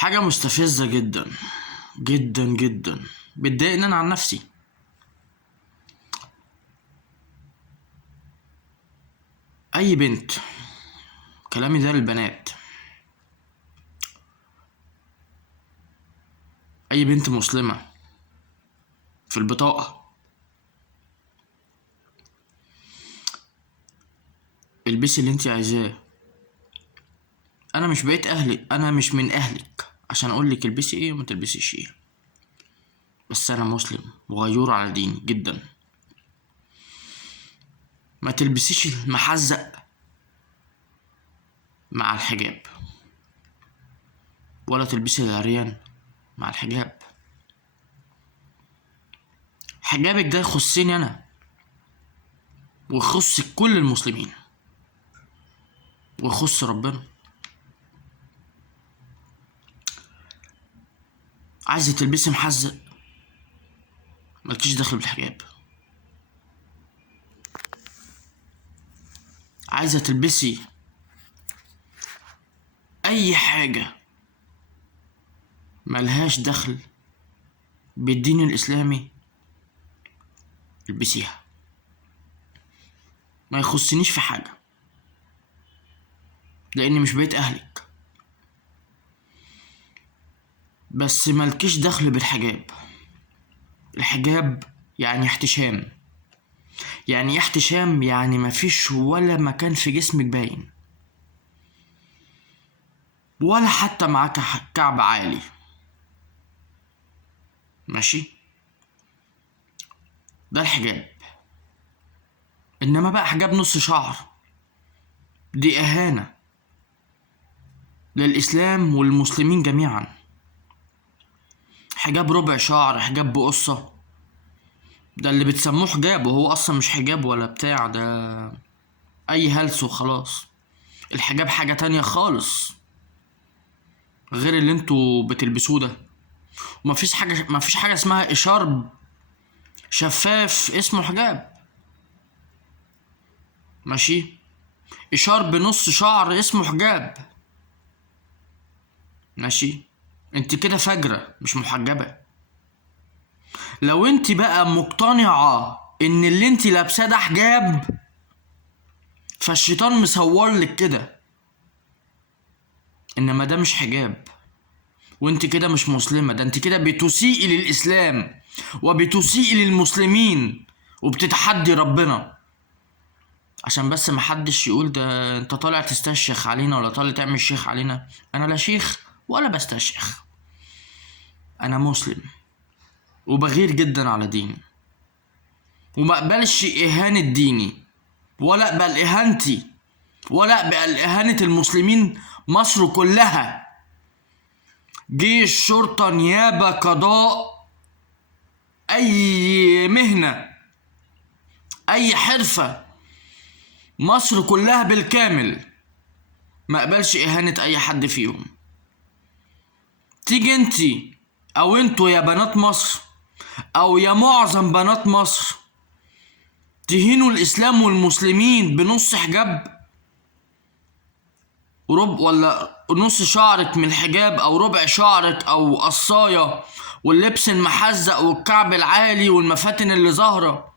حاجة مستفزة جدا جدا جدا، بتضايقني انا عن نفسي. اي بنت، كلامي ده للبنات، اي بنت مسلمة في البطاقة البسي اللي انت عايزاه. انا مش بقيت اهلي، انا مش من اهلك عشان اقولك البسي ايه وما تلبسيش ايه. بس انا مسلم وغيور على ديني جدا. ما تلبسيش المحزق مع الحجاب، ولا تلبسي العريان مع الحجاب. حجابك ده يخصني انا ويخص كل المسلمين ويخص ربنا. عايزة تلبسي محزق، مالكيش دخل بالحجاب. عايزة تلبسي اي حاجة ملهاش دخل بالدين الاسلامي، البسيها، ما يخصنيش في حاجة، لاني مش بيت اهلك. بس مالكيش دخل بالحجاب. الحجاب يعني احتشام، يعني ايه احتشام؟ يعني مفيش ولا مكان في جسمك باين، ولا حتى معاك كعب عالي. ماشي، ده الحجاب. انما بقى حجاب نص شعر، دي اهانة للاسلام والمسلمين جميعا. حجاب ربع شعر، حجاب بقصة، ده اللي بتسموه حجاب وهو اصلا مش حجاب ولا بتاع، ده اي هلس وخلاص. الحجاب حاجة تانية خالص غير اللي انتوا بتلبسوه ده. مفيش حاجة اسمها اشارب شفاف اسمه حجاب. ماشي، اشارب نص شعر اسمه حجاب. ماشي، انت كده فجرة مش محجبة. لو انت بقى مقتنعة ان اللي انت لابساه ده حجاب، فالشيطان مصور لك كده، انما ده مش حجاب. وانت كده مش مسلمة، ده انت كده بتسيئي للإسلام وبتسيئي للمسلمين وبتتحدي ربنا. عشان بس محدش يقول ده انت طالع تستشيخ علينا ولا طالع تعمل شيخ علينا. انا لا شيخ ولا بستشيخ، انا مسلم وبغير جدا على ديني، وما اقبلش اهانة ديني، ولا اقبل اهانتي، ولا اقبل اهانة المسلمين. مصر كلها، جيش، شرطة، نيابة، قضاء، اي مهنة، اي حرفة، مصر كلها بالكامل ما اقبلش اهانة اي حد فيهم. تيجي انتي او انتوا يا بنات مصر او يا معظم بنات مصر تهينوا الاسلام والمسلمين بنص حجاب، ولا نص شعرك من الحجاب، او ربع شعرك، او قصاية، واللبس المحزق والكعب العالي والمفاتن اللي ظاهرة.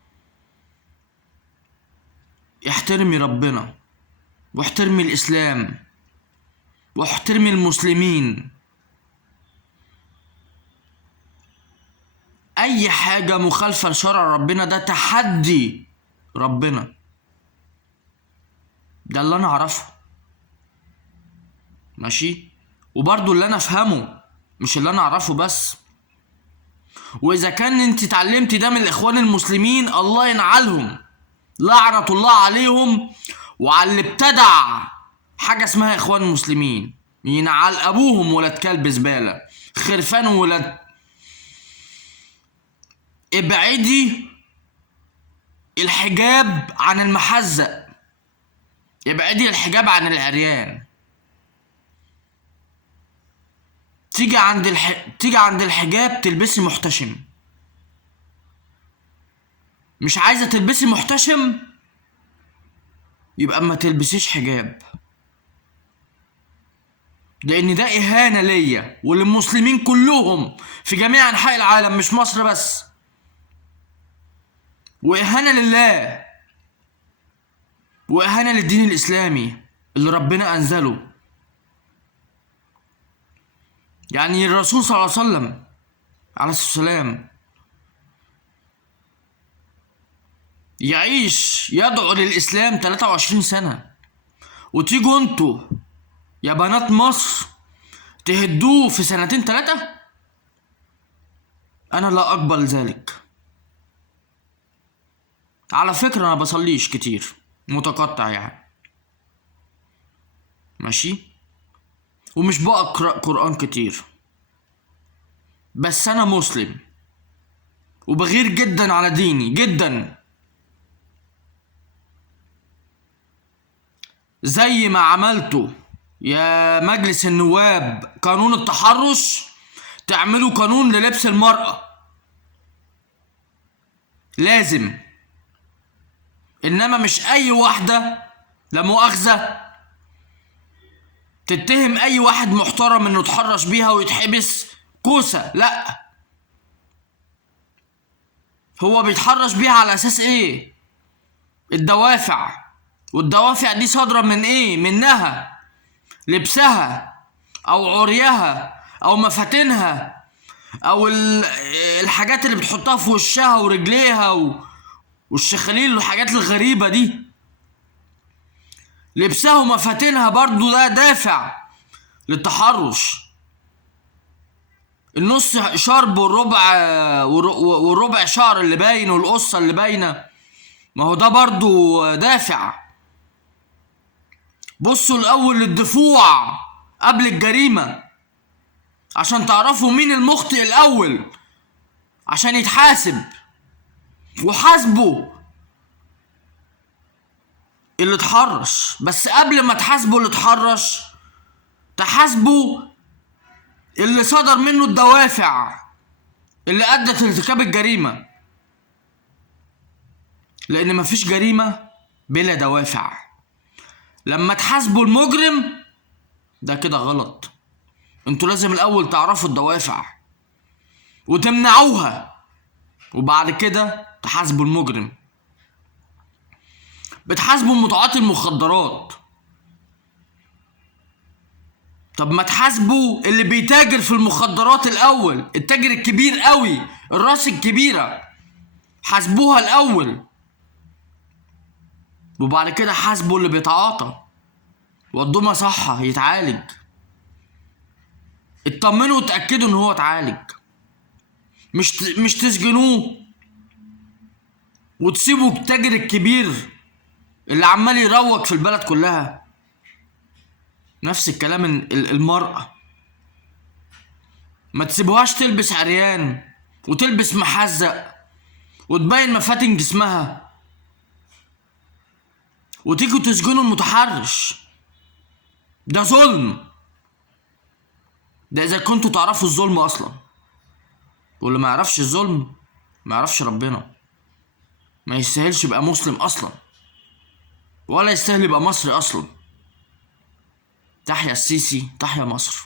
احترمي ربنا واحترمي الاسلام واحترمي المسلمين. اي حاجة مخالفة لشرع ربنا ده تحدي ربنا. ده اللي انا اعرفه. ماشي، وبرضو اللي انا افهمه مش اللي انا اعرفه بس. واذا كان انت اتعلمتي ده من الاخوان المسلمين، الله ينعلهم، لعنة الله عليهم وعلى اللي ابتدع حاجة اسمها اخوان مسلمين. ينعل ابوهم ولاد كلب زبالة، خرفان ولاد. ابعدي الحجاب عن المحزق، ابعدي الحجاب عن العريان. تيجي عند الحجاب تلبسي محتشم. مش عايزة تلبسي محتشم، يبقى ما تلبسيش حجاب. لان ده اهانة ليا وللمسلمين كلهم في جميع انحاء العالم، مش مصر بس، واهانة لله، واهانة للدين الاسلامي اللي ربنا انزله. يعني الرسول صلى الله عليه وسلم عليه الصلاة والسلام يعيش يدعو للإسلام 23 سنة، وتيجوا انتوا يا بنات مصر تهدوه في سنتين 3؟ أنا لا أقبل ذلك. على فكرة أنا بصليش كتير، متقطع يعني، ماشي، ومش بقرأ قرآن كتير، بس أنا مسلم وبغير جدا على ديني جدا. زي ما عملتوا يا مجلس النواب قانون التحرش، تعملوا قانون للبس المرأة، لازم. انما مش اي واحدة لا مؤاخذة تتهم اي واحد محترم انه يتحرش بيها ويتحبس كوسة، لا. هو بيتحرش بيها على اساس ايه؟ الدوافع، والدوافع دي صادرة من ايه؟ منها لبسها او عريها او مفاتنها او الحاجات اللي بتحطها في وشها ورجليها والشخاليل والحاجات الغريبة دي. لبسها ومفاتنها برضو ده دافع للتحرش. النص شرب والربع شعر اللي باين والقصة اللي باينة، ما هو ده برضو دافع. بصوا الأول للدفوع قبل الجريمة عشان تعرفوا مين المخطئ الأول عشان يتحاسب، وحاسبوا اللي اتحرش. بس قبل ما تحاسبوا اللي اتحرش تحاسبوا اللي صدر منه الدوافع اللي أدت لارتكاب الجريمة، لأن مفيش جريمة بلا دوافع. لما تحاسبوا المجرم ده كده غلط. انتوا لازم الأول تعرفوا الدوافع وتمنعوها، وبعد كده تحاسبوا المجرم. بتحاسبوا متعاطي المخدرات، طب ما تحاسبوا اللي بيتاجر في المخدرات الأول، التاجر الكبير قوي، الراس الكبيرة، حاسبوها الأول، وبعد كده حاسبوا اللي بيتعاطى، ودوه مصحة يتعالج، اطمنوا وتأكدوا ان هو اتعالج. مش تسجنوه وتسيبوا التاجر الكبير اللي عمال يروج في البلد كلها. نفس الكلام المرأة، ما تسيبوهاش تلبس عريان وتلبس محزق وتبين مفاتن جسمها وتيجوا تسجنوا المتحرش. ده ظلم، ده اذا كنتوا تعرفوا الظلم اصلا. واللي ما يعرفش الظلم ما يعرفش ربنا، ما يستاهلش يبقى مسلم اصلا، ولا يستاهل يبقى مصري اصلا. تحيا السيسي، تحيا مصر.